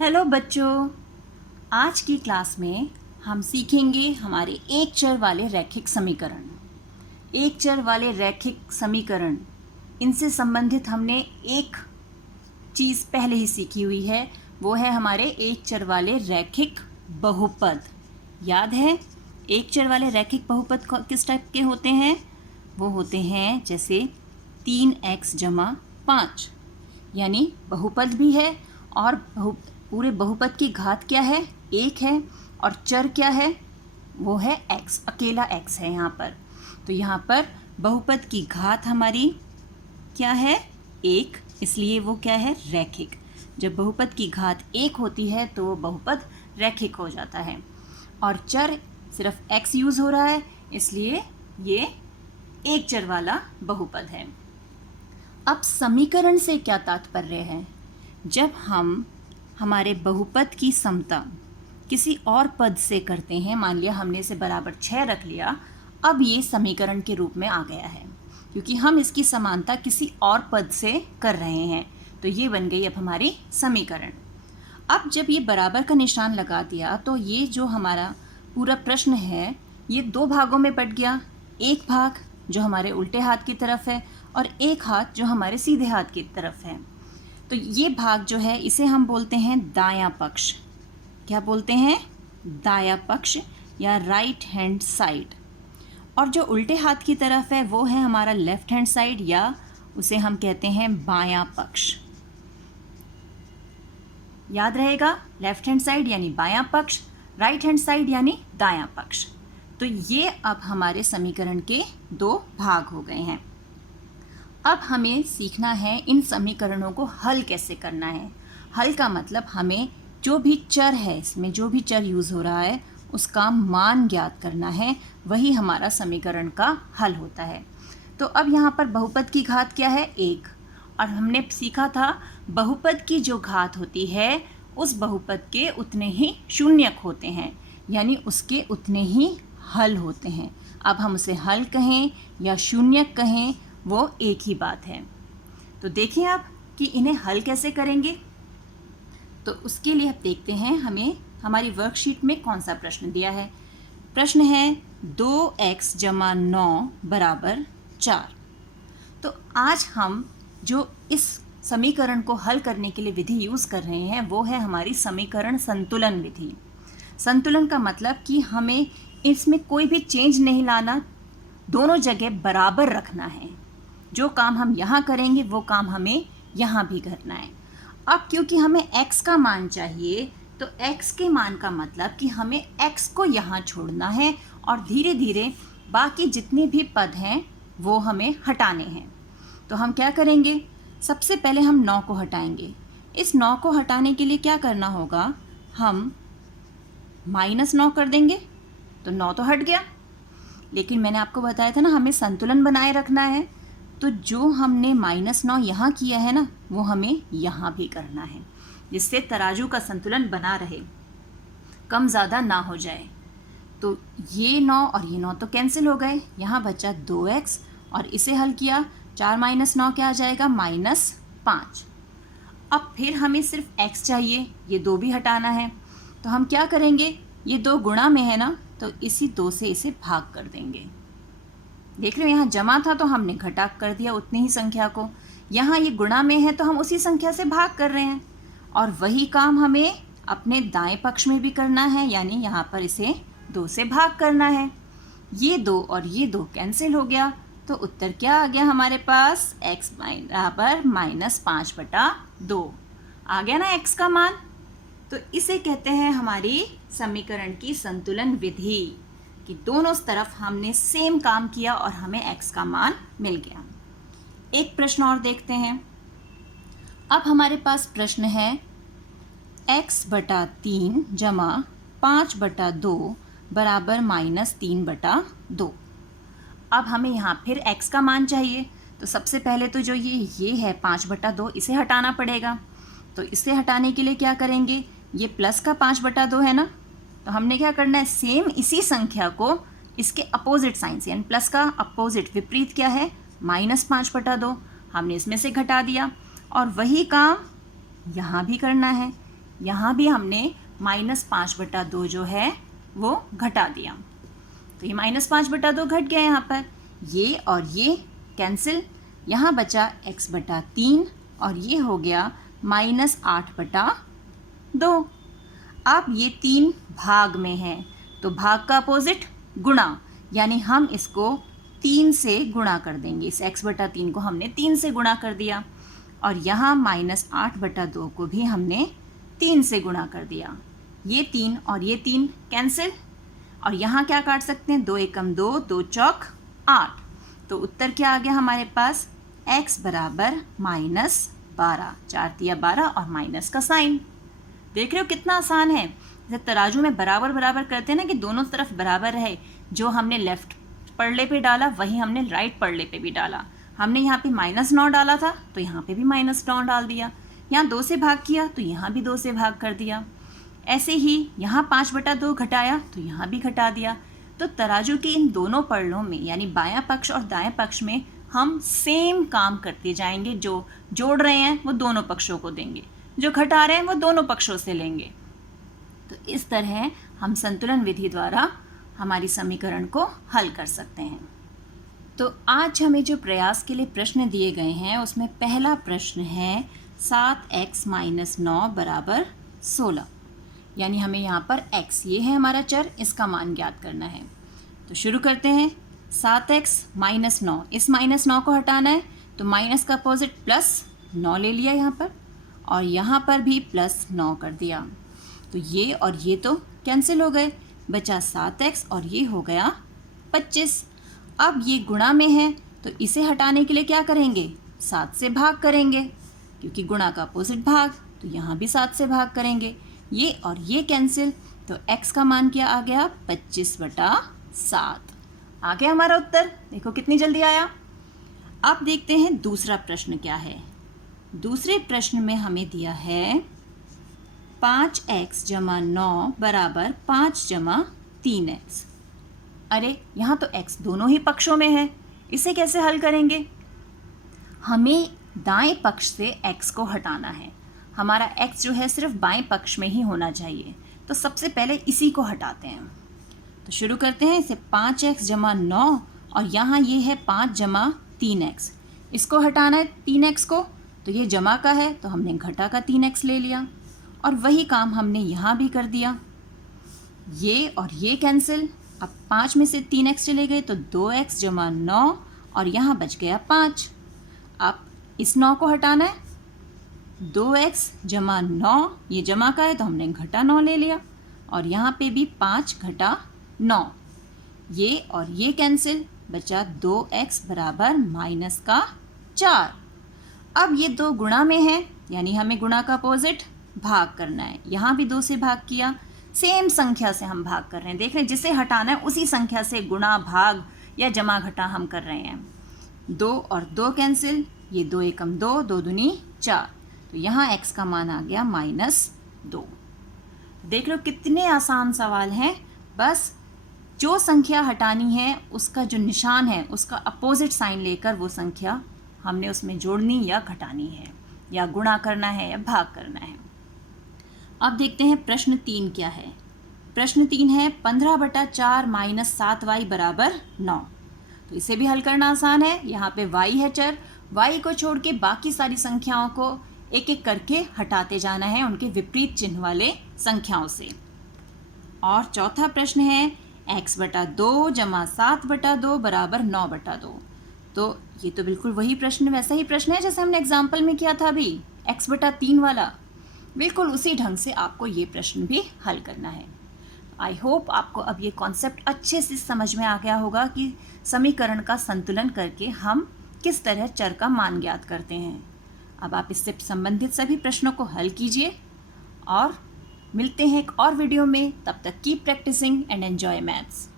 Hello बच्चों, आज की क्लास में हम सीखेंगे हमारे एक चर वाले रैखिक समीकरण। एक चर वाले रैखिक समीकरण, इनसे संबंधित हमने एक चीज़ पहले ही सीखी हुई है, वो है हमारे एक चर वाले रैखिक बहुपद। याद है एक चर वाले रैखिक बहुपद किस टाइप के होते हैं? वो होते हैं जैसे 3x जमा 5, यानी बहुपद भी है और पूरे बहुपद की घात क्या है? 1 है और चर क्या है? वो है x, अकेला x है यहाँ पर। तो यहाँ पर बहुपद की घात हमारी क्या है? 1, इसलिए वो क्या है? रैखिक। जब बहुपद की घात 1 होती है तो वो बहुपद रैखिक हो जाता है। और चर सिर्फ x यूज़ हो रहा है, इसलिए ये एक चर वाला बहुपद है। अब समीकरण से क्या तात्पर्य है? जब हम हमारे बहुपद की समता किसी और पद से करते हैं, मान लिया हमने इसे बराबर 6 रख लिया, अब ये समीकरण के रूप में आ गया है क्योंकि हम इसकी समानता किसी और पद से कर रहे हैं, तो ये बन गई अब हमारी समीकरण। अब जब ये बराबर का निशान लगा दिया तो ये जो हमारा पूरा प्रश्न है ये 2 भागों में बट गया। एक भाग जो हमारे उल्टे हाथ की तरफ है और एक हाथ जो हमारे सीधे हाथ की तरफ है। तो ये भाग जो है इसे हम बोलते हैं दायां पक्ष। क्या बोलते हैं? दायां पक्ष या राइट हैंड साइड। और जो उल्टे हाथ की तरफ है वो है हमारा लेफ्ट हैंड साइड, या उसे हम कहते हैं बायां पक्ष। याद रहेगा, लेफ्ट हैंड साइड यानी बायां पक्ष, राइट हैंड साइड यानी दायां पक्ष। तो ये अब हमारे समीकरण के 2 भाग हो गए हैं। अब हमें सीखना है इन समीकरणों को हल कैसे करना है। हल का मतलब हमें जो भी चर है, इसमें जो भी चर यूज़ हो रहा है उसका मान ज्ञात करना है, वही हमारा समीकरण का हल होता है। तो अब यहाँ पर बहुपद की घात क्या है? 1। और हमने सीखा था बहुपद की जो घात होती है उस बहुपद के उतने ही शून्यक होते हैं, यानी उसके उतने ही हल होते हैं। अब हम उसे हल कहें या शून्यक कहें, वो एक ही बात है। तो देखिए आप कि इन्हें हल कैसे करेंगे। तो उसके लिए आप देखते हैं हमें हमारी वर्कशीट में कौन सा प्रश्न दिया है। प्रश्न है 2x जमा 9 बराबर 4। तो आज हम जो इस समीकरण को हल करने के लिए विधि यूज़ कर रहे हैं वो है हमारी समीकरण संतुलन विधि। संतुलन का मतलब कि हमें इसमें कोई भी चेंज नहीं लाना, दोनों जगह बराबर रखना है। जो काम हम यहाँ करेंगे वो काम हमें यहाँ भी करना है। अब क्योंकि हमें x का मान चाहिए, तो x के मान का मतलब कि हमें x को यहाँ छोड़ना है और धीरे धीरे बाकी जितने भी पद हैं वो हमें हटाने हैं। तो हम क्या करेंगे? सबसे पहले हम 9 को हटाएंगे। इस 9 को हटाने के लिए क्या करना होगा? हम -9 कर देंगे, तो 9 तो हट गया। लेकिन मैंने आपको बताया था ना हमें संतुलन बनाए रखना है, तो जो हमने -9 यहाँ किया है ना वो हमें यहाँ भी करना है, जिससे तराजू का संतुलन बना रहे, कम ज़्यादा ना हो जाए। तो ये 9 और ये 9 तो कैंसिल हो गए, यहाँ बचा 2x और इसे हल किया, 4 - 9 क्या आ जाएगा? -5। अब फिर हमें सिर्फ x चाहिए, ये 2 भी हटाना है। तो हम क्या करेंगे? ये 2 गुणा में है ना, तो इसी 2 से इसे भाग कर देंगे। देख रहे हो यहाँ जमा था तो हमने घटा कर दिया उतनी ही संख्या को, यहाँ ये गुणा में है तो हम उसी संख्या से भाग कर रहे हैं। और वही काम हमें अपने दाएं पक्ष में भी करना है, यानी यहाँ पर इसे 2 से भाग करना है। ये 2 और ये 2 कैंसिल हो गया, तो उत्तर क्या आ गया हमारे पास? x बराबर -5/2 आ गया ना x का मान। तो इसे कहते हैं हमारी समीकरण की संतुलन विधि, कि दोनों तरफ हमने सेम काम किया और हमें x का मान मिल गया। एक प्रश्न और देखते हैं। अब हमारे पास प्रश्न है x/3 जमा 5/2 बराबर -3/2। अब हमें यहाँ फिर x का मान चाहिए, तो सबसे पहले तो जो ये है 5/2, इसे हटाना पड़ेगा। तो इसे हटाने के लिए क्या करेंगे? ये प्लस का 5/2 है ना, तो हमने क्या करना है? सेम इसी संख्या को इसके अपोजिट साइन से, यानी प्लस का अपोजिट विपरीत क्या है? -5/2। हमने इसमें से घटा दिया और वही काम यहाँ भी करना है। यहाँ भी हमने -5/2 जो है वो घटा दिया। तो ये -5/2 घट गया यहाँ पर। ये और ये कैंसिल, यहाँ बचा x/3 और ये हो गया -8/2। अब ये 3 भाग में है तो भाग का अपोजिट गुणा, यानी हम इसको 3 से गुणा कर देंगे। इस x/3 को हमने 3 से गुणा कर दिया और यहाँ -8/2 को भी हमने 3 से गुणा कर दिया। ये 3 और ये 3 कैंसिल और यहाँ क्या काट सकते हैं, 2 एकम 2, 2 चौक 8। तो उत्तर क्या आ गया हमारे पास, x बराबर -12। 4 तिया 12 और माइनस का साइन। देख रहे हो कितना आसान है। जैसे तराजू में बराबर बराबर करते हैं ना कि दोनों तरफ बराबर रहे, जो हमने लेफ्ट पलड़े पे डाला वही हमने राइट पलड़े पे भी डाला। हमने यहाँ पे -9 डाला था तो यहाँ पे भी -9 डाल दिया। यहाँ 2 से भाग किया तो यहाँ भी 2 से भाग कर दिया। ऐसे ही यहाँ 5/2 घटाया तो यहाँ भी घटा दिया। तो तराजू के इन दोनों पलड़ों में यानी बायां पक्ष और दाएं पक्ष में हम सेम काम करते जाएंगे। जो जोड़ रहे हैं वो दोनों पक्षों को देंगे, जो घटा रहे हैं वो दोनों पक्षों से लेंगे। तो इस तरह हम संतुलन विधि द्वारा हमारी समीकरण को हल कर सकते हैं। तो आज हमें जो प्रयास के लिए प्रश्न दिए गए हैं उसमें पहला प्रश्न है 7x - 9 = 16। यानी हमें यहाँ पर x, ये है हमारा चर, इसका मान ज्ञात करना है। तो शुरू करते हैं। 7x - 9, इस -9 को हटाना है तो माइनस का अपोजिट +9 ले लिया यहाँ पर और यहाँ पर भी +9 कर दिया। तो ये और ये तो कैंसिल हो गए, बचा 7x और ये हो गया 25। अब ये गुणा में है तो इसे हटाने के लिए क्या करेंगे, 7 से भाग करेंगे, क्योंकि गुणा का अपोजिट भाग। तो यहाँ भी 7 से भाग करेंगे। ये और ये कैंसिल, तो x का मान क्या आ गया, 25/7 आ गया हमारा उत्तर। देखो कितनी जल्दी आया। अब देखते हैं दूसरा प्रश्न क्या है। दूसरे प्रश्न में हमें दिया है 5x - 9 = 5 + 3x। अरे यहाँ तो x दोनों ही पक्षों में है, इसे कैसे हल करेंगे। हमें दाएं पक्ष से x को हटाना है। हमारा x जो है सिर्फ बाएं पक्ष में ही होना चाहिए। तो सबसे पहले इसी को हटाते हैं। तो शुरू करते हैं। इसे 5x - 9 और यहाँ ये है 5 + 3x। इसको हटाना है 3x को, तो ये जमा का है तो हमने घटा का 3x ले लिया और वही काम हमने यहाँ भी कर दिया। ये और ये कैंसिल, अब 5 में से 3x चले गए तो 2x - 9 और यहाँ बच गया 5। अब इस 9 को हटाना है, 2x - 9, ये जमा का है तो हमने घटा 9 ले लिया और यहाँ पे भी 5 घटा 9। ये और ये कैंसिल, बचा 2x = -4। अब ये 2 गुणा में है यानी हमें गुणा का अपोजिट भाग करना है। यहाँ भी 2 से भाग किया, सेम संख्या से हम भाग कर रहे हैं। देख रहे हैं जिसे हटाना है उसी संख्या से गुणा, भाग या जमा घटा हम कर रहे हैं। 2 और 2 कैंसिल, ये 2 एकम 2, 2 दूनी 4। तो यहाँ x का मान आ गया -2। देख लो कितने आसान सवाल हैं। बस जो संख्या हटानी है उसका जो निशान है उसका अपोजिट साइन लेकर वो संख्या हमने उसमें जोड़नी या घटानी है, या गुणा करना है या भाग करना है। अब देखते हैं प्रश्न 3 क्या है। प्रश्न 3 है 15/4 - 7y = 9। तो इसे भी हल करना आसान है। यहाँ पे y है चर, y को छोड़ के बाकी सारी संख्याओं को एक एक करके हटाते जाना है उनके विपरीत चिन्ह वाले संख्याओं से। और चौथा प्रश्न है x/2 + 7/2 = 9/2। तो ये तो बिल्कुल वही प्रश्न, वैसा ही प्रश्न है जैसे हमने एग्जाम्पल में किया था अभी, x/3 वाला। बिल्कुल उसी ढंग से आपको ये प्रश्न भी हल करना है। आई होप आपको अब ये कॉन्सेप्ट अच्छे से समझ में आ गया होगा कि समीकरण का संतुलन करके हम किस तरह चर का मान ज्ञात करते हैं। अब आप इससे संबंधित सभी प्रश्नों को हल कीजिए और मिलते हैं एक और वीडियो में। तब तक keep practising and enjoy maths.